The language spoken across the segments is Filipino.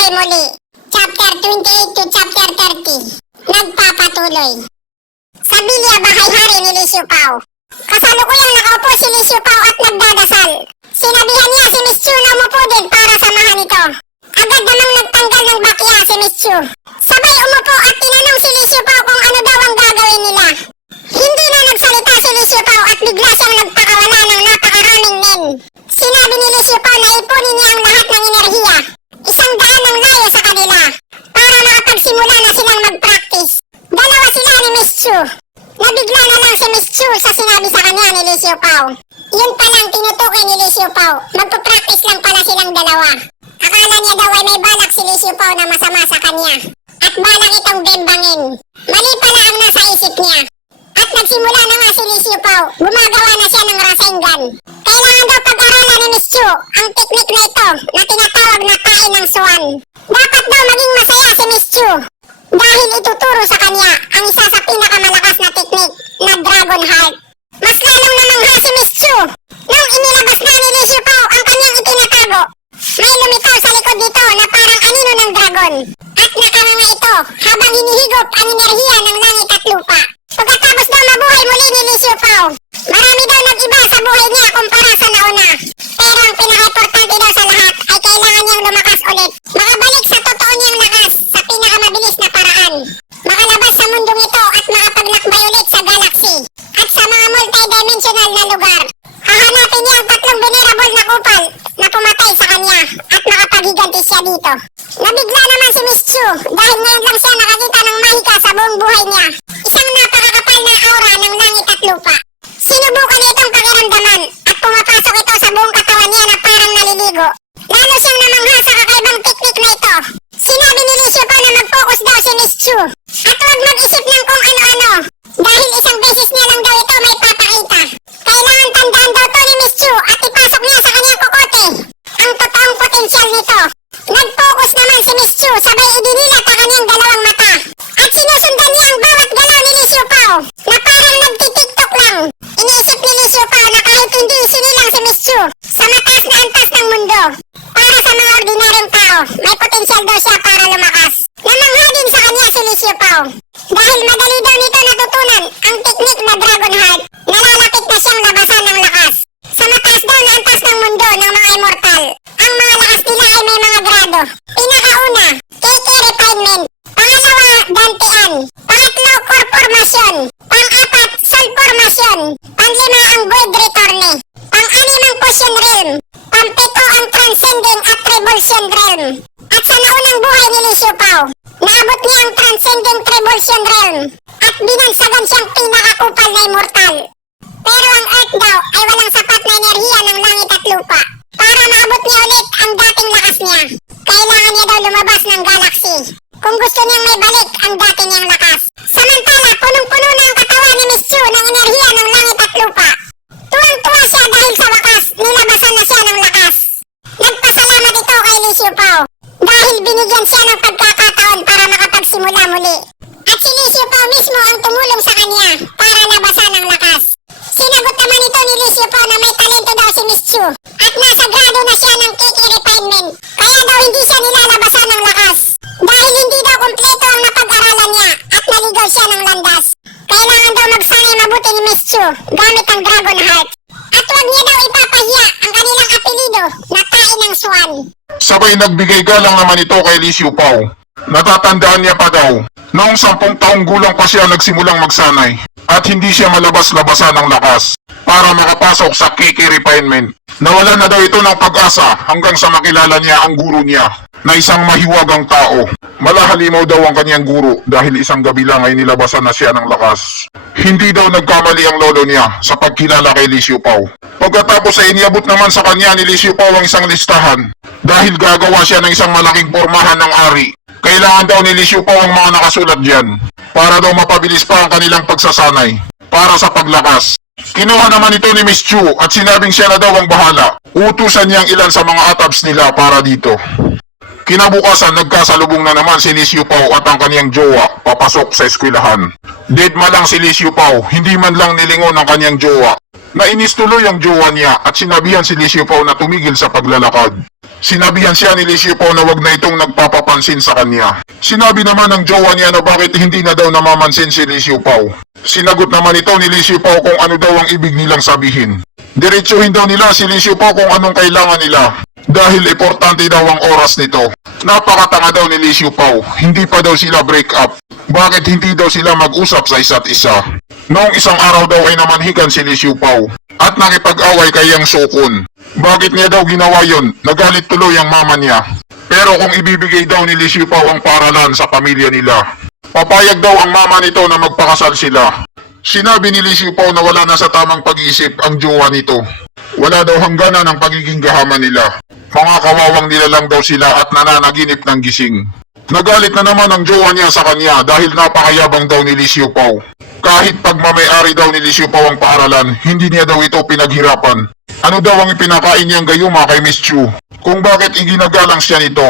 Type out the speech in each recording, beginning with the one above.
Buhay Muli, Chapter 28 to Chapter 30, nagpapatuloy. Sa Bilya Bahay-Hari ni Li Xiupao. Kasalukuyang nakaupo si Li Xiupao at nagdadasal. Sinabihan niya si Miss Chu na umupo din para samahan ito. Agad namang nagtanggal ng bakya si Miss Chu. Sabay umupo at tinanong si Li Xiupao kung ano daw ang gagawin nila. Hindi na nagsalita si Li Xiupao at bigla siyang nagpakawala ng napakaraming nen. Sinabi ni Li Xiupao na ipunin niya ang lahat ng enerhiya. 100 ang layo sa kanila para makapagsimula na silang mag-practice. Dalawa sila ni Miss Chu. Nabigla na lang si Miss Chu sa sinabi sa kanya ni Li Xiupao. Yun palang tinutukoy ni Li Xiupao. Magpa-practice lang pala silang dalawa. Akala niya daw ay may balak si Li Xiupao na masama sa kanya at balak itong bembangin. Mali pala ang nasa isip niya. At nagsimula na nga si Li Xiupao. Gumagawa na siya ng Rasengan. Kailangan daw pag-aralan ni Miss Chu ang teknik na ito na tinatawag na kain ng swan. Dapat daw maging masaya si Miss Chu dahil ituturo sa kanya ang isa sa pinakamalakas na teknik na Dragon Heart. Mas lalong namangha si Miss Chu nung inilabas na ni Li Xiupao ang kanyang itinatago. May lumitaw sa likod nito na parang anino ng dragon at nakanganga ito habang hinihigop ang enerhiya ng langit at lupa. Pagkatapos daw mabuhay muli ni Li Xiupao, marami daw nag-iba sa buhay niya kumpara sa nauna. Pero ang pinaka-importante daw sa lahat ay kailangan niyang lumakas ulit. Makabalik sa totoo niyang lakas sa pinakamabilis na paraan. Makalabas sa mundong ito at makapaglakbay ulit sa galaxy at sa mga multidimensional na lugar. Hahanapin niya ang 3 venerable na kupal na pumatay sa kanya at makapaghiganti siya dito. Nabigla naman si Miss Chu dahil ngayon lang siya nakakita ng mahika sa buong buhay niya. Isang napakakapal na aura ng langit at lupa. Sinubukan niya itong pakiramdaman at pumapasok ito sa buong katawan niya na parang naliligo. Lalo siyang namangha sa kakaibang teknik na ito. Sinabi ni Li Xiupao na mag-focus daw si Miss Chu at huwag mag-isip ng kung ano-ano dahil isang beses niya lang daw ito may papakita. Kailangan tandaan daw to ni Miss Chu at ipasok niya sa kanyang kokote ang totoong potensyal nito. Nag-focus naman si Miss Chu sabay idinilat ang kanyang dalawang mata at sinusundan niya ang bawat galaw ni Li Xiupao na parang nagtitiktok lang. Iniisip ni Li Xiupao na kahit hindi sinilang si Miss Chu sa mataas na antas ng mundo, para sa mga ordinaryong tao, may potensyal daw siya para lumakas. Namangha din sa kanya si Li Xiupao dahil madali daw nito natutunan ang teknik na Dragon Heart. Nalalapit na siyang labasan ng lakas. Sa mataas daw na antas ng mundo ng mga immortal, ang mga lakas nila ay may mga grado. Pinakauna, KK Refinement. Pangalawa, Dantean. Pangatlo, Core Formation. Pang-apat, Soul Formation. Panglima, ang Void Returne. Pang-anim, ang Potion Realm. Pang-pito, ang Transcending at Revulsion Realm. At sa naunang buhay ni Li Xiupao, naabot niya ang Transcending Revulsion Realm at binansagan siyang pinakakupal na immortal. Pero ang Earth daw ay walang sapat na enerhiya ng langit at lupa para maabot niya ulit ang dating lakas niya. Kailangan niya daw lumabas ng galaxy kung gusto niyang may balik ang dati niyang lakas. Samantala, punong-puno na ang katawan ni Miss Chu ng enerhiya ng langit at lupa. Tuwang-tuwa siya dahil sa wakas, nilabasan na siya ng lakas. Nagpasalamat ito kay Li Xiupao dahil binigyan siya ng pagkakataon para makapagsimula muli. At si Li Xiupao mismo ang tumulong sa kanya para labasan ang lakas. Sinagot naman ito ni Li Xiupao na may talento daw si Miss Chu at nasa grado na siya ng KK Refinement. Kaya daw hindi siya nilalabasan ng lakas dahil hindi daw kumpleto ang napag-aralan niya at naligaw siya ng landas. Kailangan daw magsanay mabuti ni Miss Chu gamit ang Dragon Heart. At huwag niya daw ipapahiya ang kanilang apelido na Tain ng Swan. Sabay nagbigay galang naman ito kay Li Xiupao. Natatandaan niya pa daw, noong 10 taong gulang pa siya nagsimulang magsanay at hindi siya malabas-labasan ng lakas para makapasok sa KK Refinement. Nawala na daw ito ng pag-asa hanggang sa makilala niya ang guro niya na isang mahiwagang tao. Malahalimaw daw ang kanyang guro dahil isang gabi lang ay nilabasan na siya ng lakas. Hindi daw nagkamali ang lolo niya sa pagkilala kay Li Xiupao. Pagkatapos ay iniabot naman sa kanya ni Li Xiupao ang isang listahan dahil gagawa siya ng isang malaking pormahan ng ari. Kailangan daw ni Li Xiupao ang mga nakasulat diyan para daw mapabilis pa ang kanilang pagsasanay para sa paglakas. Kinuha naman ito ni Miss Chu at sinabing siya na daw ang bahala. Utusan niya ang ilan sa mga atabs nila para dito. Kinabukasan, nagkasalubong na naman si Li Xiupao at ang kaniyang jowa papasok sa eskwelahan. Deadma lang si Li Xiupao, hindi man lang nilingon ang kaniyang jowa. Nainis tuloy ang jowa niya at sinabihan si Li Xiupao na tumigil sa paglalakad. Sinabihan siya ni Li Xiupao na wag na itong nagpapapansin sa kanya. Sinabi naman ng jowa niya na bakit hindi na daw namamansin si Li Xiupao. Sinagot naman ito ni Li Xiupao kung ano daw ang ibig nilang sabihin. Diretsuhin daw nila si Li Xiupao kung anong kailangan nila. Dahil importante daw ang oras nito. Napakatanga daw ni Li Xiupao. Hindi pa daw sila break up. Bakit hindi daw sila mag-usap sa isa't isa? Noong isang araw daw ay namanhikan si Li Xiupao at nakipag-away kay Yang Shokun. Bakit niya daw ginawa yon? Nagalit tuloy ang mama niya. Pero kung ibibigay daw ni Li Xiupao ang paralan sa pamilya nila, papayag daw ang mama nito na magpakasal sila. Sinabi ni Li Xiupao na wala na sa tamang pag-iisip ang jowa nito. Wala daw hangganan ang pagiging gahaman nila. Mga kawawang nilalang daw sila at nananaginip ng gising. Nagalit na naman ang jowa niya sa kanya dahil napakayabang daw ni Li Xiupao. Kahit pagmamayari daw ni Li Xiupao ang paaralan, hindi niya daw ito pinaghirapan. Ano daw ang ipinakain niyang gayuma kay Miss Chu? Kung bakit iginagalang siya nito.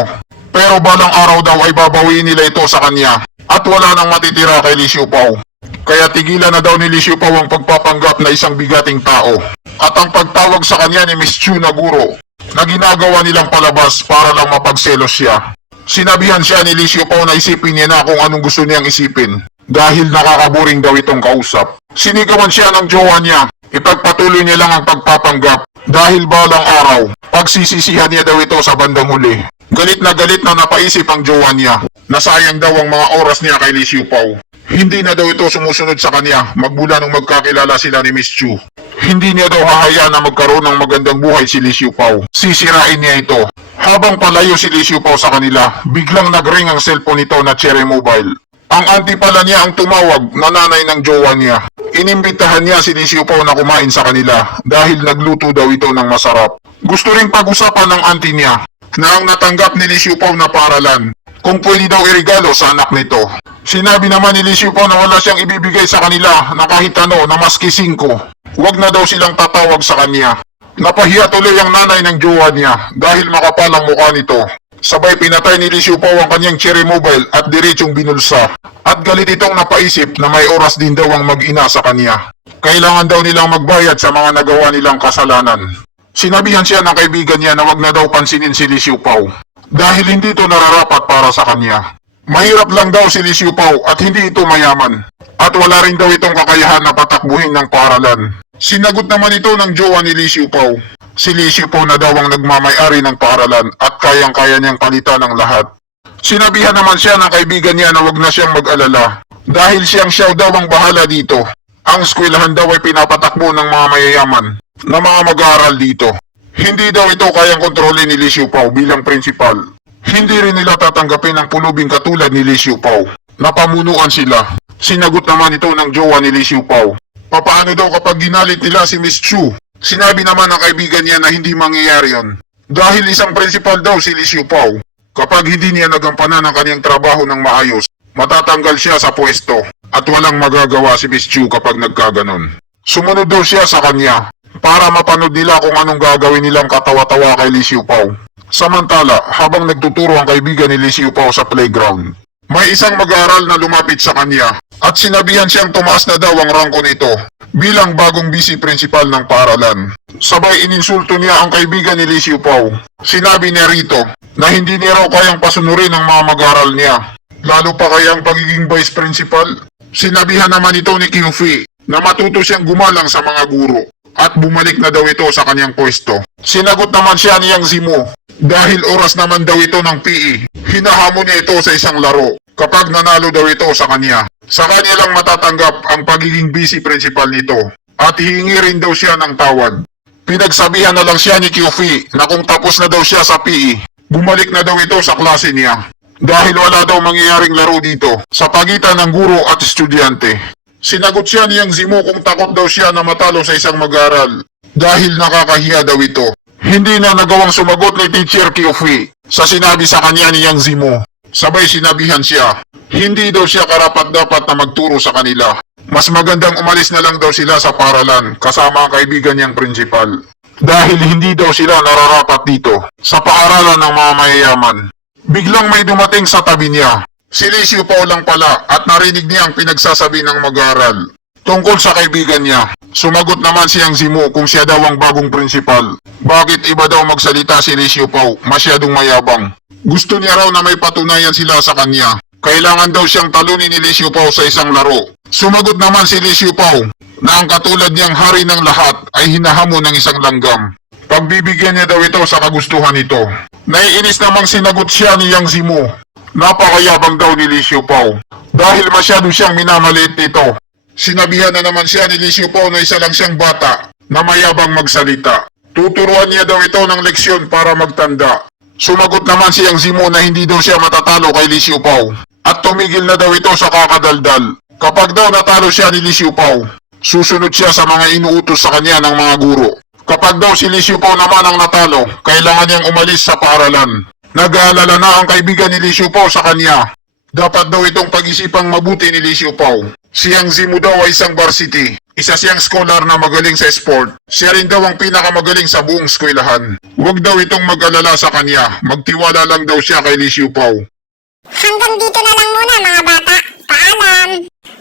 Pero balang araw daw ay babawiin nila ito sa kanya at wala nang matitira kay Li Xiupao. Kaya tigilan na daw ni Li Xiupao ang pagpapanggap na isang bigating tao at ang pagtawag sa kanya ni Miss Chu na guro na ginagawa nilang palabas para lang mapagselos siya. Sinabihan siya ni Li Xiupao na isipin niya na kung anong gusto niyang isipin dahil nakakaboring daw itong kausap. Sinigawan siya ng jowa niya. Ipagpatuloy niya lang ang pagpapanggap dahil balang araw, pagsisisihan niya daw ito sa bandang huli. Galit na napaisip ang jowa niya. Nasayang daw ang mga oras niya kay Li Xiupao. Hindi na daw ito sumusunod sa kanya magmula nung magkakilala sila ni Miss Chu. Hindi niya daw hahayaan na magkaroon ng magandang buhay si Li Xiupao. Sisirain niya ito. Habang palayo si Li Xiupao sa kanila, biglang nagring ang cellphone nito na Cherry Mobile. Ang auntie pala niya ang tumawag na nanay ng jowa niya. Inimbitahan niya si Li Xiupao na kumain sa kanila dahil nagluto daw ito ng masarap. Gusto ring pag-usapan ng auntie niya na ang natanggap ni Li Xiupao na paralan kung pwede daw iregalo sa anak nito. Sinabi naman ni Li Xiupao na wala siyang ibibigay sa kanila na kahit ano na maski 5. Huwag na daw silang tatawag sa kanya. Napahiya tuloy ang nanay ng jowa niya dahil makapal ang mukha nito. Sabay pinatay ni Li Xiupao ang kanyang Cherry Mobile at diretsong binulsa. At galit itong napaisip na may oras din daw ang mag-ina sa kanya. Kailangan daw nilang magbayad sa mga nagawa nilang kasalanan. Sinabihan siya ng kaibigan niya na wag na daw pansinin si Li Xiupao dahil hindi ito nararapat para sa kanya. Mahirap lang daw si Li Xiupao at hindi ito mayaman. At wala rin daw itong kakayahan na patakbuhin ng paaralan. Sinagot naman ito ng jowa ni Li Xiupao. Si Li Xiupao na daw ang nagmamay-ari ng paaralan at kayang-kaya niyang palitan ang lahat. Sinabihan naman siya ng kaibigan niya na wag na siyang mag-alala dahil siya daw ang bahala dito. Ang eskwelahan daw ay pinapatakbo ng mga mayayaman na mga mag-aaral dito. Hindi daw ito kayang kontrolin ni Li Xiupao bilang principal. Hindi rin nila tatanggapin ang pulubing katulad ni Li Xiupao. Napamunuan sila. Sinagot naman ito ng jowa ni Li Xiupao. Papaano daw kapag ginalit nila si Miss Chu? Sinabi naman ng kaibigan niya na hindi mangyayari yon. Dahil isang principal daw si Li Xiupao. Kapag hindi niya nagampanan ang kanyang trabaho ng maayos, matatanggal siya sa pwesto at walang magagawa si Miss Chu kapag nagkaganon. Sumunod daw siya sa kanya para mapanood nila kung anong gagawin nilang katawa-tawa kay Li Xiupao. Samantala, habang nagtuturo ang kaibigan ni Li Xiupao sa playground, may isang mag-aaral na lumapit sa kanya at sinabihan siyang tumaas na daw ang rangko nito bilang bagong vice principal ng paaralan. Sabay ininsulto niya ang kaibigan ni Li Xiupao. Sinabi niya rito na hindi niya raw kayang pasunurin ang mga mag-aaral niya. Lalo pa kaya ang pagiging vice principal. Sinabihan naman ito ni Kyufi na matuto siyang gumalang sa mga guro at bumalik na daw ito sa kanyang pwesto. Sinagot naman siya ni Yang Zimu dahil oras naman daw ito ng PE. Hinahamon niya ito sa isang laro kapag nanalo daw ito sa kanya. Sa kanya lang matatanggap ang pagiging vice principal nito at hihingi rin daw siya ng tawad. Pinagsabihan na lang siya ni Kyufi na kung tapos na daw siya sa PE, bumalik na daw ito sa klase niya. Dahil wala daw mangyayaring laro dito sa pagitan ng guro at estudyante. Sinagot siya ni Yang Zimu kung takot daw siya na matalo sa isang mag-aaral dahil nakakahiya daw ito. Hindi na nagawang sumagot ni Teacher Kyufi sa sinabi sa kanya ni Yang Zimu. Sabay sinabihan siya, hindi daw siya karapat-dapat na magturo sa kanila. Mas magandang umalis na lang daw sila sa paaralan kasama ang kaibigan niyang principal. Dahil hindi daw sila nararapat dito sa paaralan ng mga mayayaman. Biglang may dumating sa tabi niya. Si Li Xiupao lang pala at narinig niya ang pinagsasabi ng mag-aaral. tungkol sa kaibigan niya. Sumagot naman si Yang Zimu kung siya daw ang bagong principal. Bakit iba daw magsalita si Li Xiupao? Masyadong mayabang. Gusto niya raw na may patunayan sila sa kanya. Kailangan daw siyang talunin ni Li Xiupao sa isang laro. Sumagot naman si Li Xiupao na ang katulad niyang hari ng lahat ay hinahamon ng isang langgam. Pagbibigyan niya daw ito sa kagustuhan nito. Naiinis namang sinagot siya ni Yang Zimu. Napakayabang daw ni Li Xiupao dahil masyado siyang minamaliit nito. Sinabihan na naman siya ni Li Xiupao na isa lang siyang bata na mayabang magsalita. Tuturuan niya daw ito ng leksyon para magtanda. Sumagot naman si Yang Zimu na hindi daw siya matatalo kay Li Xiupao at tumigil na daw ito sa kakadaldal. Kapag daw natalo siya ni Li Xiupao, susunod siya sa mga inuutos sa kanya ng mga guro. Kapag daw si Li Xiupao naman ang natalo, kailangan niyang umalis sa paaralan. Nag-aalala na ang kaibigan ni Li Xiupao sa kanya. Dapat daw itong pag-isipang mabuti ni Li Xiupao. Si Yang Zimu daw ay isang varsity. Isa siyang scholar na magaling sa sport. Siya rin daw ang pinakamagaling sa buong eskwelahan. Huwag daw itong mag-alala sa kanya. Magtiwala lang daw siya kay Li Xiupao. Hanggang dito na lang muna mga bata. Paalam!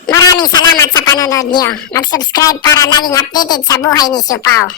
Maraming salamat sa panonood niyo. Mag-subscribe para laging updated sa buhay ni Xiupao.